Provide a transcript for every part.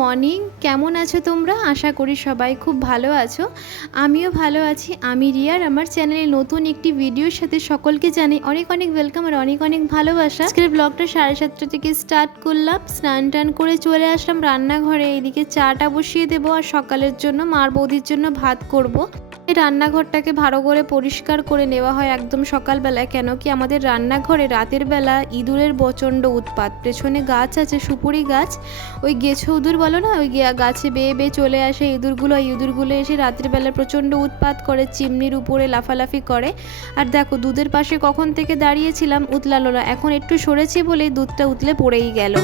Morning. কেমন আছো তোমরা? আশা করি সবাই খুব ভালো আছো। আমিও ভালো আছি। আমি রিয়ার আমার চ্যানেলে নতুন একটি ভিডিওর সাথে সকলকে জানি অনেক অনেক ওয়েলকাম আর অনেক অনেক ভালোবাসা। আজকের ব্লগটা সাড়ে সাতটা থেকে স্টার্ট করলাম। স্নান টান করে চলে আসলাম রান্নাঘরে। এইদিকে চাটা বসিয়ে দেবো আর সকালের জন্য মার বৌদির জন্য ভাত করব। রান্নাঘরটাকে ভালো করে পরিষ্কার করে নেওয়া হয় একদম সকালবেলায়। কেন কি আমাদের রান্নাঘরে রাতের বেলা ইঁদুরের প্রচণ্ড উৎপাত। পেছনে গাছ আছে, সুপুরি গাছ। ওই গেছো ইঁদুর বলো না? ওই গাছে বেয়ে বেয়ে চলে আসে ইঁদুরগুলো। ওই ইঁদুরগুলো এসে রাতের বেলা প্রচণ্ড উৎপাত করে, চিমনির উপরে লাফালাফি করে। আর দেখো, দুধের পাশে কখন থেকে দাঁড়িয়েছিলাম উতলালো না। এখন একটু সরেছে বলেই দুধটা উতলে পড়েই গেল।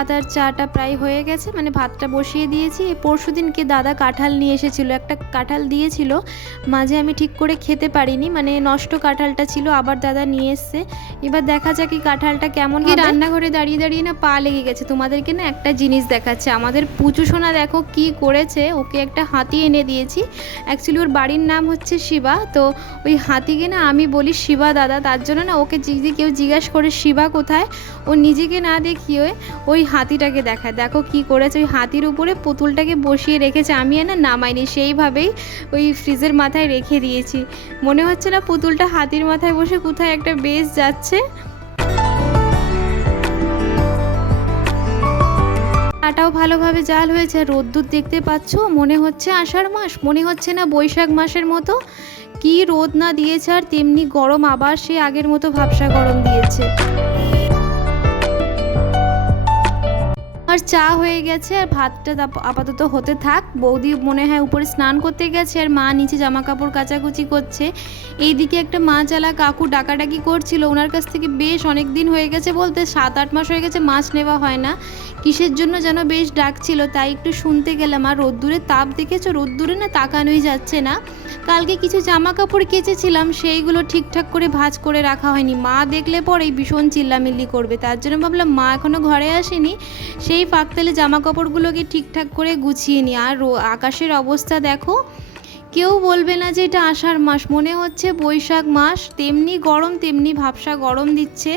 ভাত আর চাটা প্রায় হয়ে গেছে মানে ভাতটা বসিয়ে দিয়েছি। পরশু দিনকে দাদা কাঁঠাল নিয়ে এসেছিল একটা কাঁঠাল দিয়েছিল মাঝে আমি ঠিক করে খেতে পারিনি মানে নষ্ট কাঁঠালটা ছিল আবার দাদা নিয়ে এসছে। এবার দেখা যাক এই কাঁঠালটা কেমন কি রান্নাঘরে দাঁড়িয়ে দাঁড়িয়ে না পা লেগে গেছে? তোমাদেরকে না একটা জিনিস দেখাচ্ছে। আমাদের পুচু সোনা দেখো কি করেছে ওকে একটা হাতি এনে দিয়েছি। অ্যাকচুয়ালি ওর বাড়ির নাম হচ্ছে শিবা তো ওই হাতিকে না আমি বলি শিবা দাদা তার জন্য না ওকে যদি কেউ জিজ্ঞাসা করে শিবা কোথায় ও নিজেকে না দেখিয়ে ওই হাতিটাকে দেখায়। দেখো কি করেছে, ওই হাতির উপরে পুতুলটাকে বসিয়ে রেখেছে। আমি না নামাইনি, সেইভাবেই ওই ফ্রিজের মাথায় রেখে দিয়েছি। মনে হচ্ছে না পুতুলটা হাতির মাথায় বসে কোথায় একটা বেশ যাচ্ছে। আটাও ভালোভাবে জাল হয়েছে। রোদ্দুর দেখতে পাচ্ছ? মনে হচ্ছে আষাঢ় মাস, মনে হচ্ছে না বৈশাখ মাসের মতো। কি রোদ না দিয়েছে, আর তেমনি গরম আবার সে আগের মতো ভাবসা গরম দিয়েছে। আর চা হয়ে গেছে, আর ভাতটা আপাতত হতে থাক। বৌদি মনে হয় উপরে স্নান করতে গেছে, আর মা নিচে জামা কাপড় কাচাকুচি করছে। এইদিকে একটা মা চালা কাকু ডাকাডাকি করছিল, ওনার কাছ থেকে বেশ অনেক দিন হয়ে গেছে বলতে, সাত আট মাস হয়ে গেছে মাছ নেওয়া হয় না। কিসের জন্য যেন বেশ ডাকছিল, তাই একটু শুনতে গেলাম। আর রোদ্দুরে তাপ দেখেছ? রোদ্দুরে না তাকানোই যাচ্ছে না। কালকে কিছু জামা কাপড় কেচেছিলাম, সেইগুলো ঠিকঠাক করে ভাজ করে রাখা হয়নি। মা দেখলে পরেই ভীষণ চিল্লামিল্লি করবে। তার জন্য ভাবলাম মা এখনও ঘরে আসেনি। সেই ফাঁকতালে জামা কাপড়গুলোকে ঠিকঠাক করে গুছিয়ে নিই আর আকাশের অবস্থা দেখো। কেউ বলবে না যে এটা আষাঢ় মাস মনে হচ্ছে বৈশাখ মাস। তেমনি গরম তেমনি ভাবসা গরম দিচ্ছে।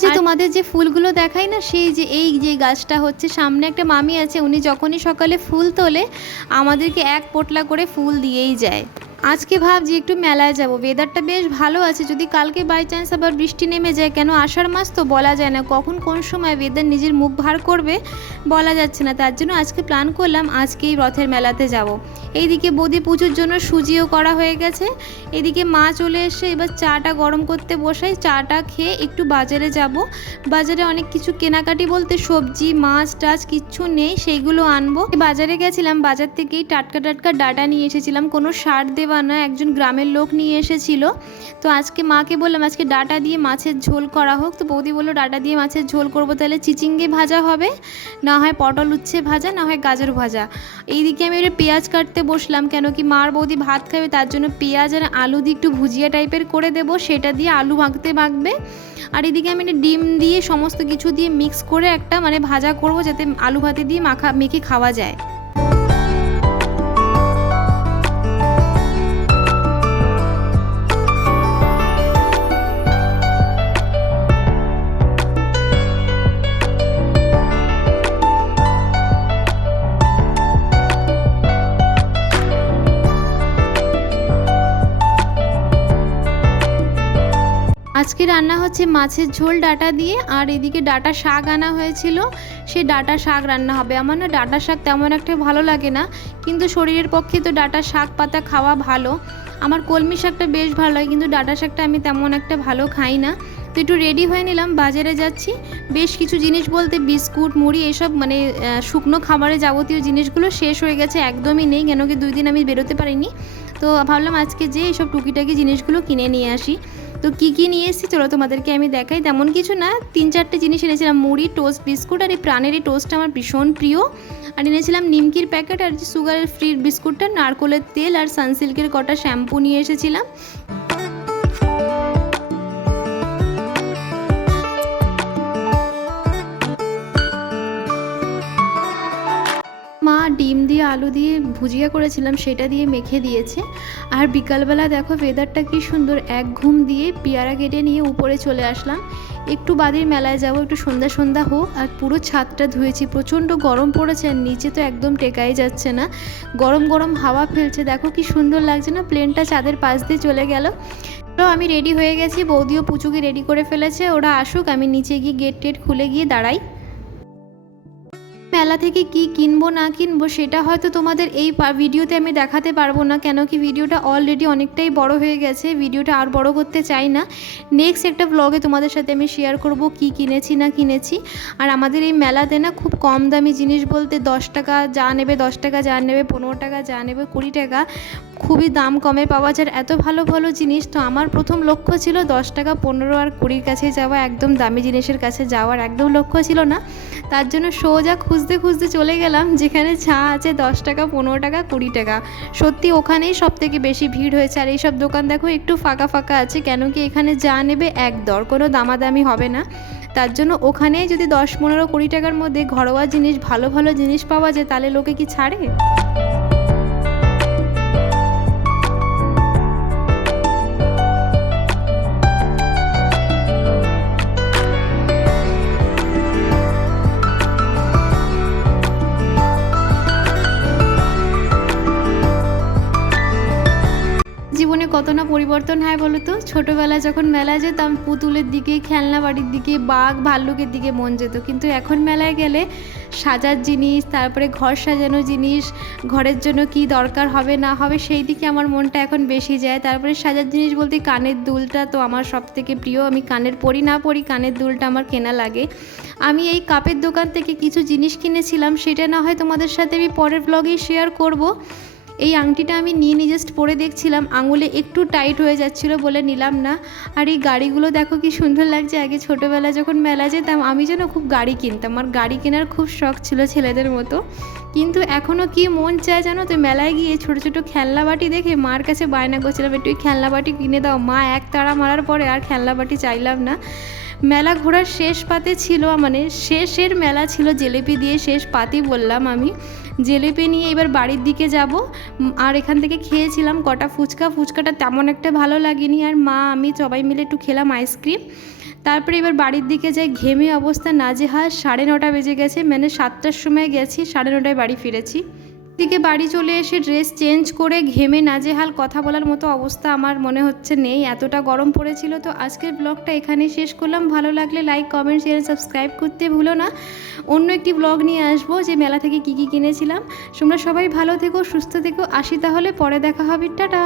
যে তোমাদের যে ফুলগুলো দেখাই না সেই যে এই যে গাছটা হচ্ছে সামনে একটা মামি আছে উনি যখনই সকালে ফুল তোলে আমাদেরকে এক পোটলা করে ফুল দিয়েই যায়। আজকে ভাবছি একটু মেলায় যাব। ওয়েদারটা বেশ ভালো আছে। যদি কালকে বাই চান্স আবার বৃষ্টি নেমে যায়, কেন আষাঢ় মাস তো বলা যায় না। কখন কোন সময় ওয়েদার নিজের মুখ ভার করবে বলা যাচ্ছে না। তার জন্য আজকে প্ল্যান করলাম আজকেই রথের মেলাতে যাব। এইদিকে বৌদি পুজোর জন্য সুজিও করা হয়ে গেছে। এদিকে মা চলে এসে এবার চাটা গরম করতে বসাই। চাটা খেয়ে একটু বাজারে যাব। বাজারে অনেক কিছু কেনাকাটি বলতে সবজি, মাছ টাছ কিচ্ছু নেই, সেইগুলো আনব। বাজারে গেছিলাম। বাজার থেকেই টাটকা টাটকা ডাটা নিয়ে এসেছিলাম। কোনো সার দেওয়া না একজন গ্রামের লোক নিয়ে এসেছিল। তো আজকে মাকে বললাম, আজকে ডাটা দিয়ে মাছের ঝোল করা হোক। তো বৌদি বলল, ডাটা দিয়ে মাছের ঝোল করব, তাহলে চিচিঙ্গে ভাজা হবে। না হয় পটল উচ্ছে ভাজা, না হয় গাজর ভাজা। এইদিকে আমি এবারে পেঁয়াজ কাটতে বসলাম, কেন কি মার বৌদি ভাত খাবে, তার জন্য পেঁয়াজ আর আলু দিয়ে একটু ভুজিয়া টাইপের করে দেবো, সেটা দিয়ে আলু মাখতে মাখবে আর এদিকে আমি একটা ডিম দিয়ে সমস্ত কিছু দিয়ে মিক্স করে একটা মানে ভাজা করব, যাতে আলু ভাতে দিয়ে মাখা, মেখে খাওয়া যায়। আজকে রান্না হচ্ছে মাছের ঝোল ডাটা দিয়ে, আর এদিকে ডাটা শাক আনা হয়েছিল। সে ডাটা শাক রান্না হবে। আমার না ডাটা শাক তেমন একটা ভালো লাগে না, কিন্তু শরীরের পক্ষে তো ডাটা শাক পাতা খাওয়া ভালো। আমার কলমি শাকটা বেশ ভালো লাগে, কিন্তু ডাটা শাকটা আমি তেমন একটা ভালো খাই না। তো একটু রেডি হয়ে নিলাম, বাজারে যাচ্ছি। বেশ কিছু জিনিস বলতে বিস্কুট, মুড়ি এসব মানে শুকনো খাবারের যাবতীয় জিনিসগুলো শেষ হয়ে গেছে, একদমই নেই, কেন কি দুই দিন আমি বেরোতে পারিনি। তো ভাবলাম আজকে যে এইসব টুকিটাকি জিনিসগুলো কিনে নিয়ে আসি। তো কী কী নিয়ে এসেছি চলো তোমাদেরকে আমি দেখাই। তেমন কিছু না, তিন চারটে জিনিস এনেছিলাম, মুড়ি, টোস্ট, বিস্কুট, আর এই প্রাণের এই টোস্টটা আমার ভীষণ প্রিয়। আর এনেছিলাম নিমকির প্যাকেট, আর সুগারের ফ্রি বিস্কুটটা, নারকোলের তেল, আর সানসিল্কের কটা শ্যাম্পু নিয়ে এসেছিলাম। আলু দিয়ে ভুজিয়া করেছিলাম, সেটা দিয়ে মেখে দিয়েছে। আর বিকালবেলা দেখো ওয়েদারটা কি সুন্দর, এক ঘুম দিয়ে পেয়ারা কেটে নিয়ে উপরে চলে আসলাম। একটু বাদির মেলায় যাব, একটু সন্ধ্যা সন্ধ্যা হোক, আর পুরো ছাদটা ধুয়েছি। প্রচণ্ড গরম পড়েছে আর নিচে তো একদম টেকাই যাচ্ছে না। গরম গরম হাওয়া ফেলছে, দেখো কি সুন্দর লাগছে না প্লেনটা চাঁদের পাশ দিয়ে চলে গেল। তো আমি রেডি হয়ে গেছি, বৌদিও পুচুকে রেডি করে ফেলেছে, ওরা আসুক, আমি নিচে গিয়ে গেট টেট খুলে গিয়ে দাঁড়াই। মেলা থেকে কি কিনবো, না কিনবো, সেটা হয়তো তোমাদের এই ভিডিওতে আমি দেখাতে পারব না, কেন কি ভিডিওটা অলরেডি অনেকটাই বড় হয়ে গেছে, ভিডিওটা আর বড় করতে চাই না। নেক্সট একটা ব্লগে তোমাদের সাথে আমি শেয়ার করব কি কিনেছি, না কিনেছি। আর আমাদের এই মেলাতে না খুব কম দামি জিনিস বলতে দশ টাকা যা নেবে দশ টাকা, যা নেবে পনেরো টাকা, যা নেবে কুড়ি টাকা। খুবই দাম কমে পাওয়া যায়। এত ভালো ভালো জিনিস তো আমার প্রথম লক্ষ্য ছিল দশ টাকা পনেরো আর কুড়ির কাছে যাওয়া, একদম দামি জিনিসের কাছে যাওয়ার একদম লক্ষ্য ছিল না। তার জন্য সোজা খুঁজতে খুঁজতে চলে গেলাম, যেখানে চা আছে দশ টাকা, পনেরো টাকা, কুড়ি টাকা। সত্যি ওখানেই সব থেকে বেশি ভিড় হয়েছে। আর এইসব দোকান দেখো, একটু ফাঁকা ফাঁকা আছে, কেন কি এখানে যা নেবে এক দর, কোনো দামাদামি হবে না। তার জন্য ওখানেই যদি দশ, পনেরো, কুড়ি টাকার মধ্যে ঘরোয়া জিনিস, ভালো ভালো জিনিস পাওয়া যায়, তাহলে লোকে কি ছাড়ে? কত না পরিবর্তন হয় বলো তো? ছোটোবেলায় যখন মেলায় যেতাম, পুতুলের দিকে, খেলনা বাড়ির দিকে, বাঘ ভাল্লুকের দিকে মন যেত। কিন্তু এখন মেলায় গেলে সাজার জিনিস, তারপরে ঘর সাজানো জিনিস, ঘরের জন্য কি দরকার হবে, না হবে, সেই দিকে আমার মনটা এখন বেশি যায়। তারপরে সাজার জিনিস বলতে কানের দুলটা তো আমার সব থেকে প্রিয়। আমি কানের পরি না পরি, কানের দুলটা আমার কেনা লাগে। আমি এই কাপের দোকান থেকে কিছু জিনিস কিনেছিলাম, সেটা না হয় তোমাদের সাথে আমি পরের ব্লগেই শেয়ার করব। এই আংটিটা আমি নিয়ে নিয়ে জাস্ট পরে দেখছিলাম, আঙুলে একটু টাইট হয়ে যাচ্ছিল বলে নিলাম না। আর এই গাড়িগুলো দেখো কি সুন্দর লাগছে, আগে ছোটোবেলায় যখন মেলা যেতাম, আমি যেন খুব গাড়ি কিনতাম। আর গাড়ি কেনার খুব শখ ছিল ছেলেদের মতো। কিন্তু এখনও কি মন চায় জানো তো, মেলায় গিয়ে ছোটো ছোটো খেলনা বাটি দেখে মার কাছে বায়না করছিলাম, একটু খেলনা বাটি কিনে দাও। মা এক তাড়া মারার পরে আর খেলনা বাটি চাইলাম না। মেলা ঘোরার শেষ পাতে ছিল মানে শেষের মেলা ছিল জিলিপি দিয়ে শেষ পাতি বললাম আমি। জিলিপি নিয়ে এবার বাড়ির দিকে যাব। আর এখান থেকে খেয়েছিলাম কটা ফুচকা। ফুচকাটা তেমন একটা ভালো লাগেনি। আর মা, আমি সবাই মিলে একটু খেলাম আইসক্রিম। তারপরে এবার বাড়ির দিকে যাই। ঘেমে অবস্থা না যে নাজেহাল। সাড়ে নটা বেজে গেছে। মানে সাতটার সময় গেছি। সাড়ে নটায় বাড়ি ফিরেছি। দিকে বাড়ি চলে এসে ড্রেস চেঞ্জ করে ঘেমে নাজেহাল কথা বলার মতো অবস্থা আমার মনে হচ্ছে নেই। এতটা গরম পড়েছিল তো আজকের ব্লগটা এখানে শেষ করলাম। ভালো লাগলে লাইক কমেন্ট শেয়ার সাবস্ক্রাইব করতে ভুলো না। অন্য একটি ব্লগ নিয়ে আসব যে মেলা থেকে কী কী কিনেছিলাম। তোমরা সবাই ভালো থেকো, সুস্থ থেকো। আসি তাহলে, পরে দেখা হবে। টাটা!